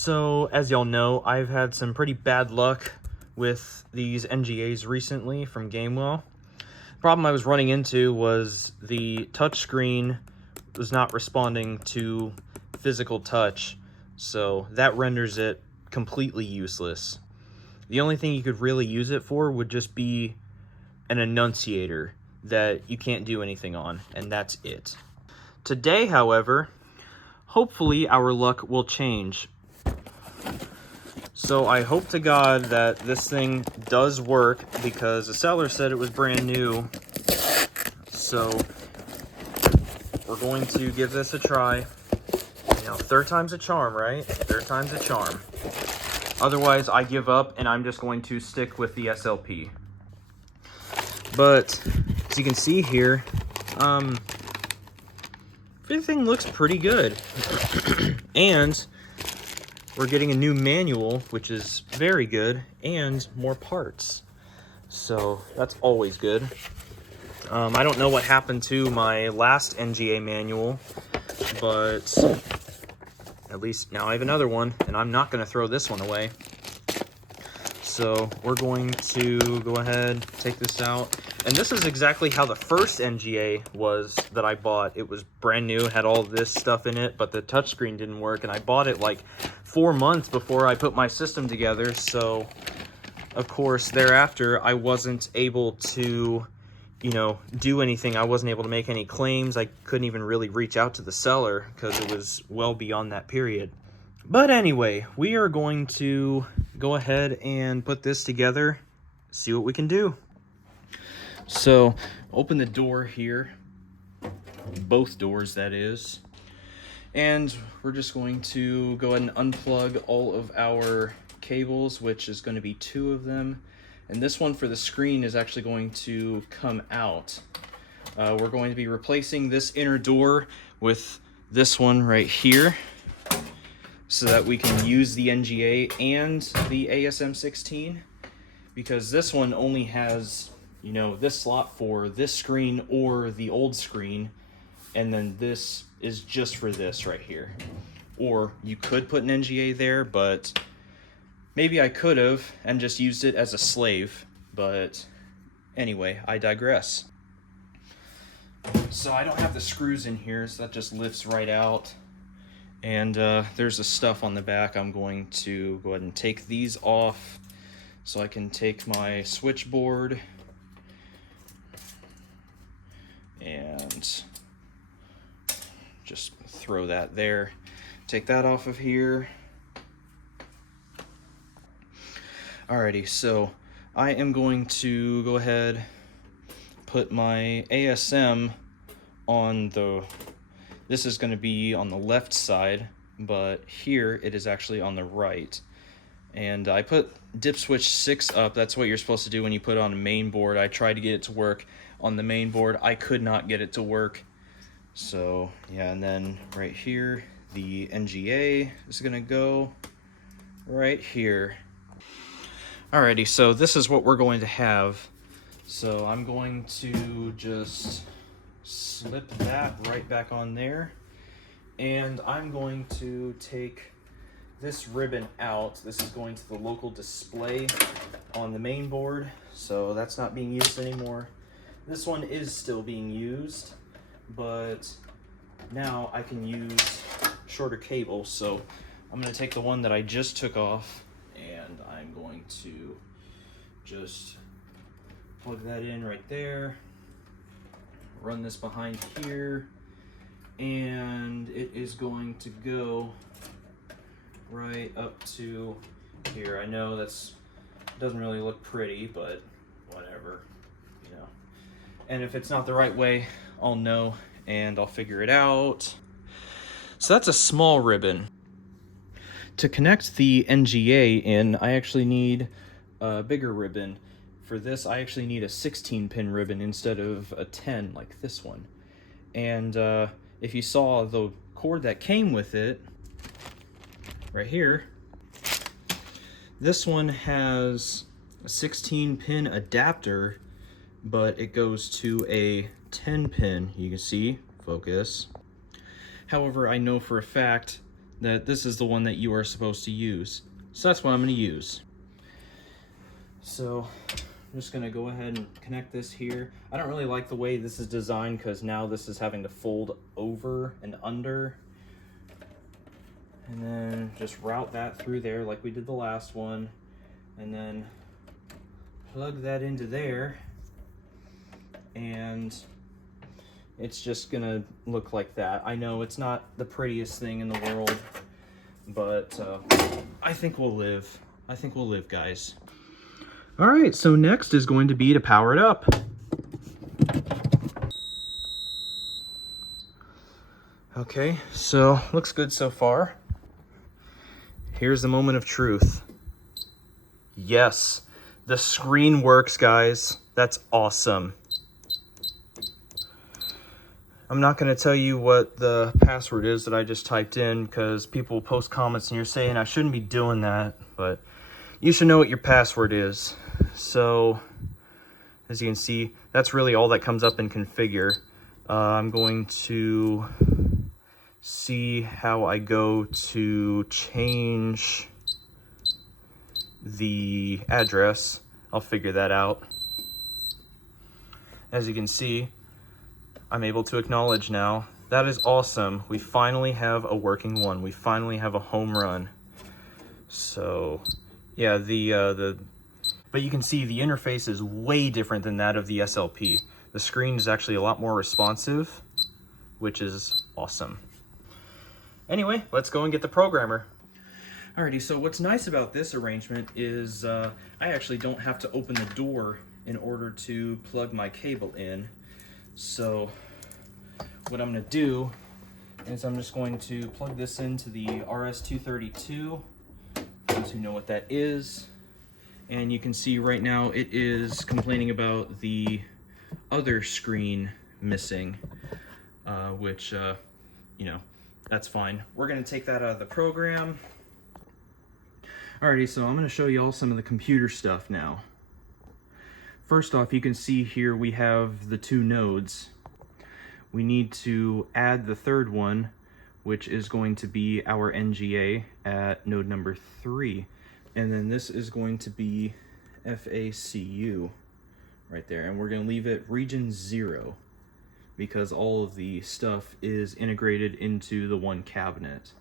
So, as y'all know, I've had some pretty bad luck with these NGAs recently from Gamewell. The problem I was running into was the touchscreen was not responding to physical touch, so that renders it completely useless. The only thing you could really use it for would just be an annunciator that you can't do anything on, and that's it. Today, however, hopefully our luck will change. So I hope to God that this thing does work, because the seller said it was brand new. So we're going to give this a try. You know, third time's a charm, right? Third time's a charm. Otherwise, I give up and I'm just going to stick with the SLP. But as you can see here, everything looks pretty good. And we're getting a new manual, which is very good, and more parts. So that's always good. I don't know what happened to my last NGA manual, but at least now I have another one, and I'm not going to throw this one away. So we're going to go ahead, take this out. And this is exactly how the first NGA was that I bought. It was brand new, had all this stuff in it, but the touchscreen didn't work. And I bought it like 4 months before I put my system together. So, of course, thereafter, I wasn't able to, do anything. I wasn't able to make any claims. I couldn't even really reach out to the seller because it was well beyond that period. But anyway, we are going to go ahead and put this together, see what we can do. So, open the door here, both doors that is, and we're just going to go ahead and unplug all of our cables, which is going to be 2 of them, and this one for the screen is actually going to come out. We're going to be replacing this inner door with this one right here, so that we can use the NGA and the ASM16, because this one only has, this slot for this screen or the old screen, and then this is just for this right here. Or you could put an NGA there, but maybe I could have and just used it as a slave, but anyway, I digress. So I don't have the screws in here, so that just lifts right out. And there's the stuff on the back. I'm going to go ahead and take these off so I can take my switchboard and just throw that there. Take that off of here. Alrighty, so I am going to go ahead, put my ASM on the, this is going to be on the left side, but here it is actually on the right. And I put dip switch 6 up. That's what you're supposed to do when you put it on a main board. I tried to get it to work on the main board. I could not get it to work. So yeah, and then right here, the NGA is going to go right here. Alrighty, so this is what we're going to have. So I'm going to just slip that right back on there, and I'm going to take this ribbon out. This is going to the local display on the main board, so that's not being used anymore. This one is still being used, but now I can use shorter cable. So I'm going to take the one that I just took off, and I'm going to just plug that in right there, run this behind here, and it is going to go right up to here. I know that's doesn't really look pretty, but whatever, and if it's not the right way, I'll know and I'll figure it out. So that's a small ribbon. To connect the NGA in, I actually need a bigger ribbon. For this, I actually need a 16-pin ribbon instead of a 10 like this one. And if you saw the cord that came with it, right here, this one has a 16-pin adapter, but it goes to a 10-pin. You can see, focus. However, I know for a fact that this is the one that you are supposed to use. So that's what I'm going to use. So I'm just going to go ahead and connect this here. I don't really like the way this is designed because now this is having to fold over and under. And then just route that through there like we did the last one. And then plug that into there. And it's just gonna look like that. I know it's not the prettiest thing in the world, but I think we'll live. I think we'll live, guys. All right, so next is going to be to power it up. Okay, so looks good so far. Here's the moment of truth. Yes, the screen works, guys. That's awesome. I'm not going to tell you what the password is that I just typed in because people post comments and you're saying I shouldn't be doing that, but you should know what your password is. So, as you can see, that's really all that comes up in configure. I'm going to see how I go to change the address. I'll figure that out. As you can see, I'm able to acknowledge now. That is awesome. We finally have a working one. We finally have a home run. So, yeah, but you can see the interface is way different than that of the SLP. The screen is actually a lot more responsive, which is awesome. Anyway, let's go and get the programmer. Alrighty, so what's nice about this arrangement is I actually don't have to open the door in order to plug my cable in. So what I'm going to do is I'm just going to plug this into the RS-232, for those who know what that is. And you can see right now it is complaining about the other screen missing, which, you know, that's fine. We're going to take that out of the program. Alrighty, so I'm going to show you all some of the computer stuff now. First off, you can see here we have the two nodes. We need to add the third one, which is going to be our NGA at node number 3. And then this is going to be FACU right there. And we're going to leave it region 0 because all of the stuff is integrated into the one cabinet.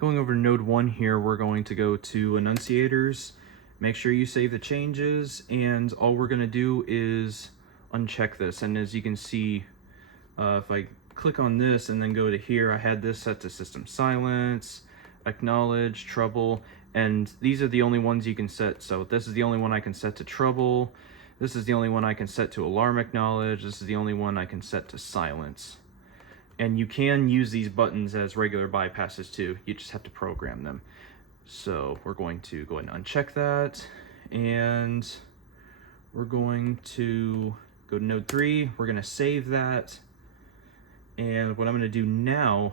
Going over to node 1 here, we're going to go to enunciators. Make sure you save the changes, and all we're going to do is uncheck this. And as you can see, if I click on this and then go to here, I had this set to system silence, acknowledge, trouble, and these are the only ones you can set. So this is the only one I can set to trouble. This is the only one I can set to alarm acknowledge. This is the only one I can set to silence. And you can use these buttons as regular bypasses too. You just have to program them. So we're going to go ahead and uncheck that, and we're going to go to node 3. We're going to save that, and what I'm going to do now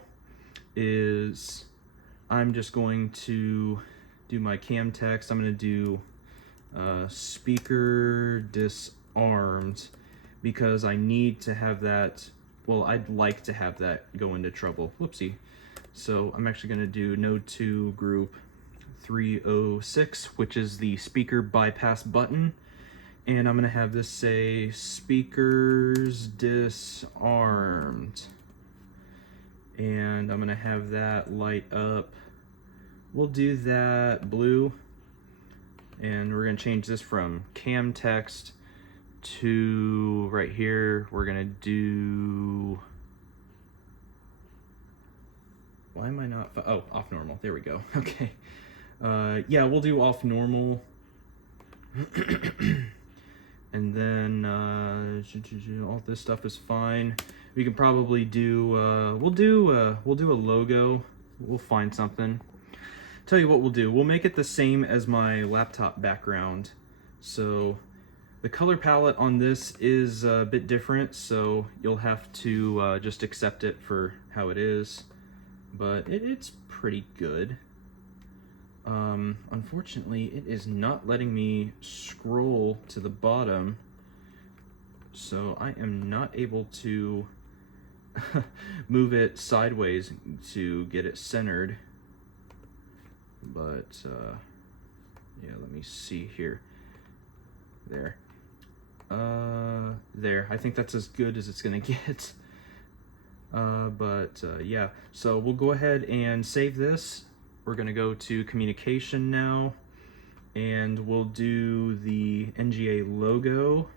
is I'm just going to do my cam text. I'm going to do speaker disarmed because I need to have that. Well, I'd like to have that go into trouble. Whoopsie. So I'm actually going to do node 2 group 306, which is the speaker bypass button, and I'm going to have this say speakers disarmed, and I'm going to have that light up. We'll do that blue, and we're going to change this from cam text to right here. We're going to do, why am I not, oh, off normal, there we go. Okay. Yeah, we'll do off normal, and then all this stuff is fine. We can probably do we'll do a logo. We'll find something. Tell you what we'll do. We'll make it the same as my laptop background. So the color palette on this is a bit different, so you'll have to just accept it for how it is. But it's pretty good. Unfortunately, it is not letting me scroll to the bottom, so I am not able to move it sideways to get it centered. But yeah, let me see here. There. There. I think that's as good as it's gonna get. Yeah, so we'll go ahead and save this. We're gonna go to communication now, and we'll do the NGA logo.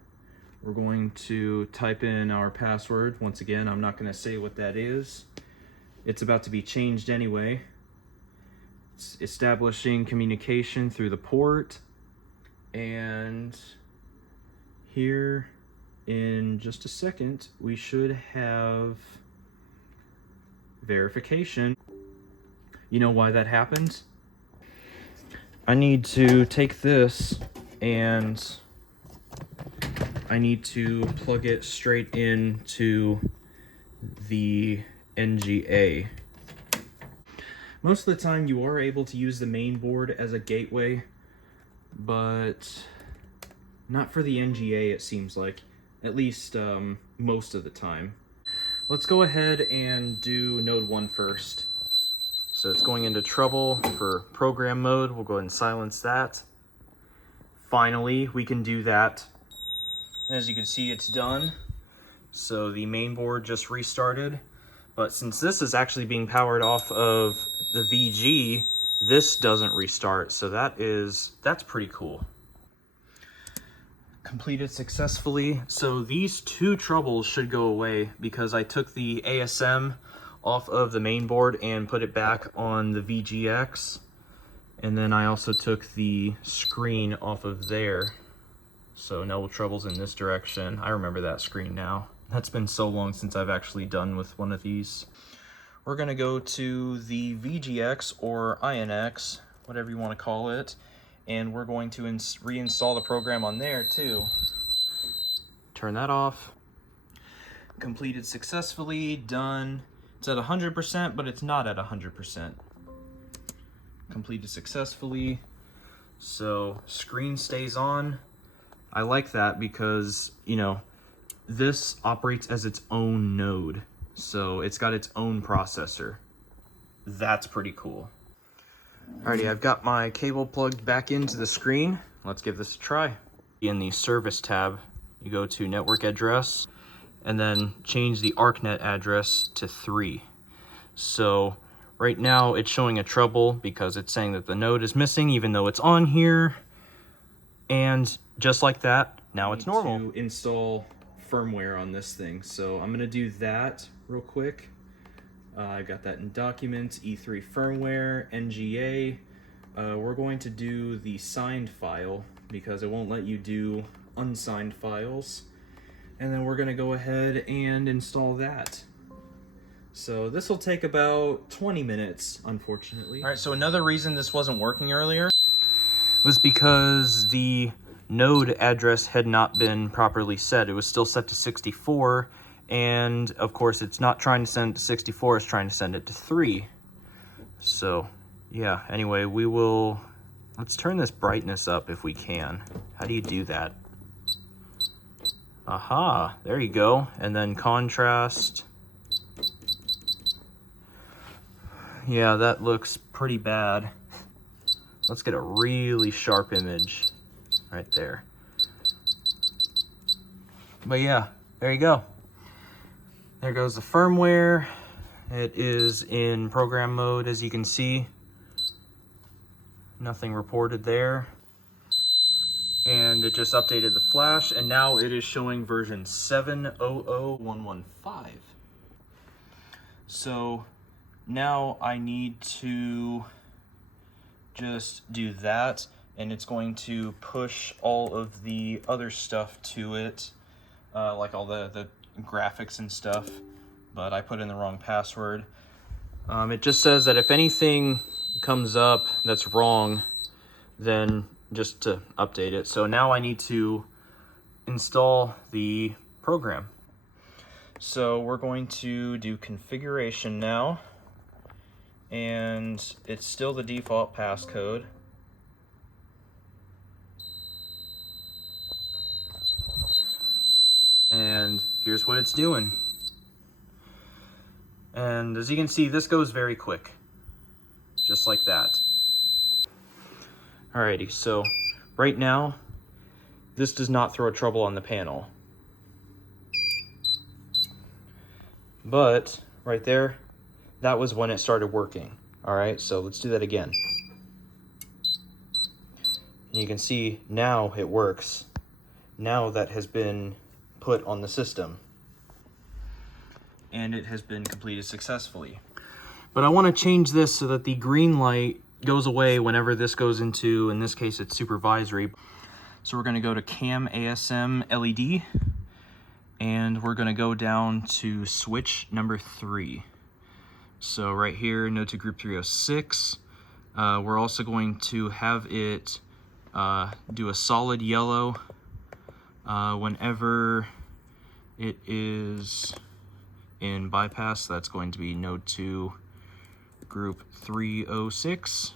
We're going to type in our password. Once again, I'm not gonna say what that is. It's about to be changed anyway. It's establishing communication through the port, and here in just a second, we should have verification. You know why that happened? I need to take this and I need to plug it straight into the NGA. Most of the time you are able to use the main board as a gateway, but not for the NGA, it seems like. At least most of the time. Let's go ahead and do node 1 first. So it's going into trouble for program mode. We'll go ahead and silence that. Finally, we can do that. As you can see, it's done. So the main board just restarted. But since this is actually being powered off of the VG, this doesn't restart. So that's pretty cool. Completed successfully. So these two troubles should go away because I took the ASM off of the main board and put it back on the VGX, and then I also took the screen off of there, so no troubles in this direction. I remember that screen now. That's been so long since I've actually done with one of these. We're gonna go to the VGX or INX, whatever you want to call it, and we're going to reinstall the program on there too. Turn that off. Completed successfully, done. It's at 100%, but it's not at 100%. Completed successfully. So screen stays on. I like that because, you know, this operates as its own node. So it's got its own processor. That's pretty cool. Alrighty, I've got my cable plugged back into the screen. Let's give this a try. In the service tab, you go to network address and then change the ArcNet address to 3. So right now it's showing a trouble because it's saying that the node is missing even though it's on here. And just like that, now it's normal. To install firmware on this thing. So I'm gonna do that real quick. I got that in documents, E3 firmware, NGA. We're going to do the signed file because it won't let you do unsigned files. And then we're gonna go ahead and install that. So this will take about 20 minutes, unfortunately. All right, so another reason this wasn't working earlier was because the node address had not been properly set. It was still set to 64, and of course it's not trying to send it to 64, it's trying to send it to 3. So yeah, anyway, let's turn this brightness up if we can. How do you do that? Aha, there you go. And then contrast. Yeah, that looks pretty bad. Let's get a really sharp image right there. But yeah, there you go. There goes the firmware. It is in program mode, as you can see. Nothing reported there. And it just updated the flash, and now it is showing version 7.0.0.115. So now I need to just do that, and it's going to push all of the other stuff to it, like all the graphics and stuff, but I put in the wrong password. It just says that if anything comes up that's wrong, then just to update it. So now I need to install the program. So we're going to do configuration now, and it's still the default passcode. And here's what it's doing. And as you can see, this goes very quick, just like that. Alrighty, so right now, this does not throw trouble on the panel. But right there, that was when it started working. Alright, so let's do that again. And you can see now it works. Now that has been put on the system. And it has been completed successfully. But I want to change this so that the green light goes away whenever this goes into, in this case, it's supervisory. So we're going to go to Cam ASM LED, and we're going to go down to switch number 3. So right here, node to group 306. We're also going to have it do a solid yellow whenever it is in bypass. That's going to be node 2 group 306.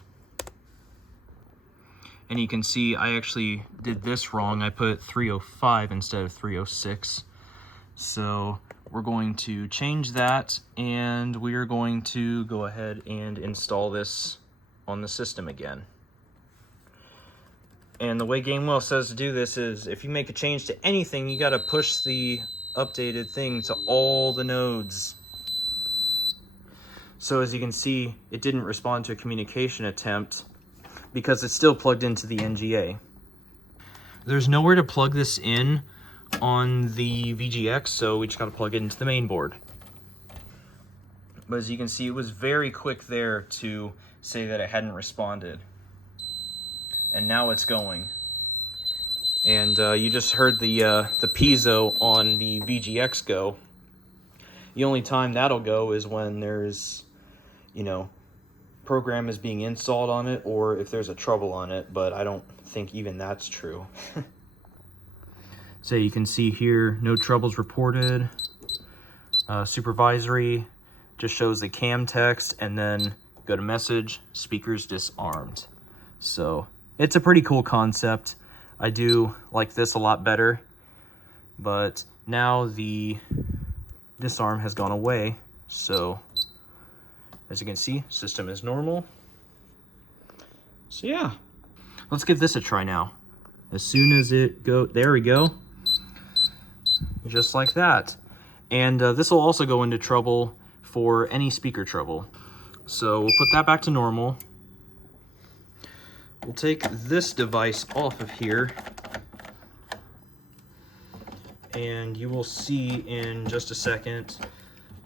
And you can see I actually did this wrong. I put 305 instead of 306. So we're going to change that, and we are going to go ahead and install this on the system again. And the way Gamewell says to do this is if you make a change to anything, you got to push the updated thing to all the nodes. So as you can see, it didn't respond to a communication attempt because it's still plugged into the NGA. There's nowhere to plug this in on the VGX, so we just got to plug it into the main board. But as you can see, it was very quick there to say that it hadn't responded. And now it's going. And you just heard the piezo on the VGX go. The only time that'll go is when there's, you know, program is being installed on it, or if there's a trouble on it, but I don't think even that's true. So you can see here, no troubles reported. Supervisory just shows the cam text, and then go to message, speakers disarmed. So it's a pretty cool concept. I do like this a lot better, but now the disarm has gone away. So as you can see, system is normal. So yeah, let's give this a try now. As soon as it there we go. Just like that. And this will also go into trouble for any speaker trouble. So we'll put that back to normal. We'll take this device off of here, and you will see in just a second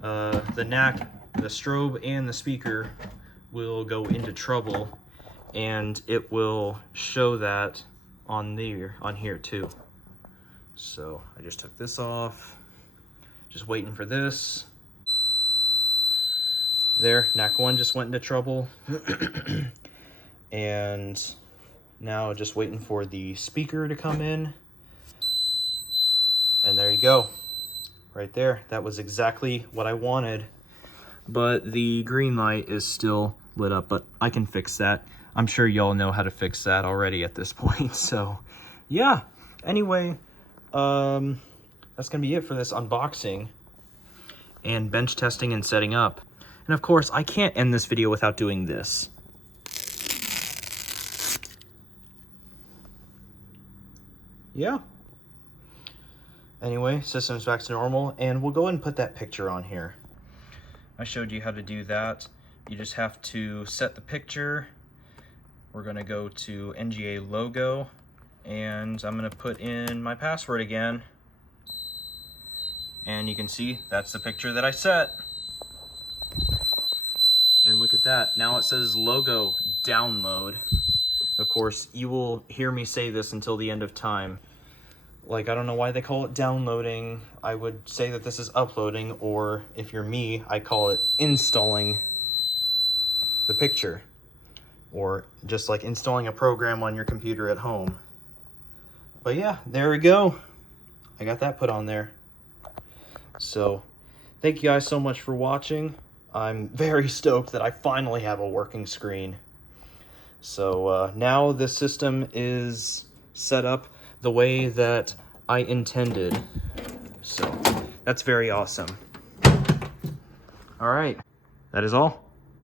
the NAC, the strobe, and the speaker will go into trouble, and it will show that on here too. So I just took this off, just waiting for this. There, NAC 1 just went into trouble. And now just waiting for the speaker to come in. And there you go. Right there. That was exactly what I wanted. But the green light is still lit up, but I can fix that. I'm sure y'all know how to fix that already at this point. So yeah, anyway, that's gonna be it for this unboxing and bench testing and setting up. And of course, I can't end this video without doing this. Yeah. Anyway, system's back to normal, and we'll go ahead and put that picture on here. I showed you how to do that. You just have to set the picture. We're gonna go to NGA logo, and I'm gonna put in my password again. And you can see that's the picture that I set. And look at that, now it says logo download. Of course, you will hear me say this until the end of time. Like, I don't know why they call it downloading. I would say that this is uploading, or if you're me, I call it installing the picture. Or just like installing a program on your computer at home. But yeah, there we go. I got that put on there. So, thank you guys so much for watching. I'm very stoked that I finally have a working screen. So now the system is set up the way that I intended. So that's very awesome. All right, that is all.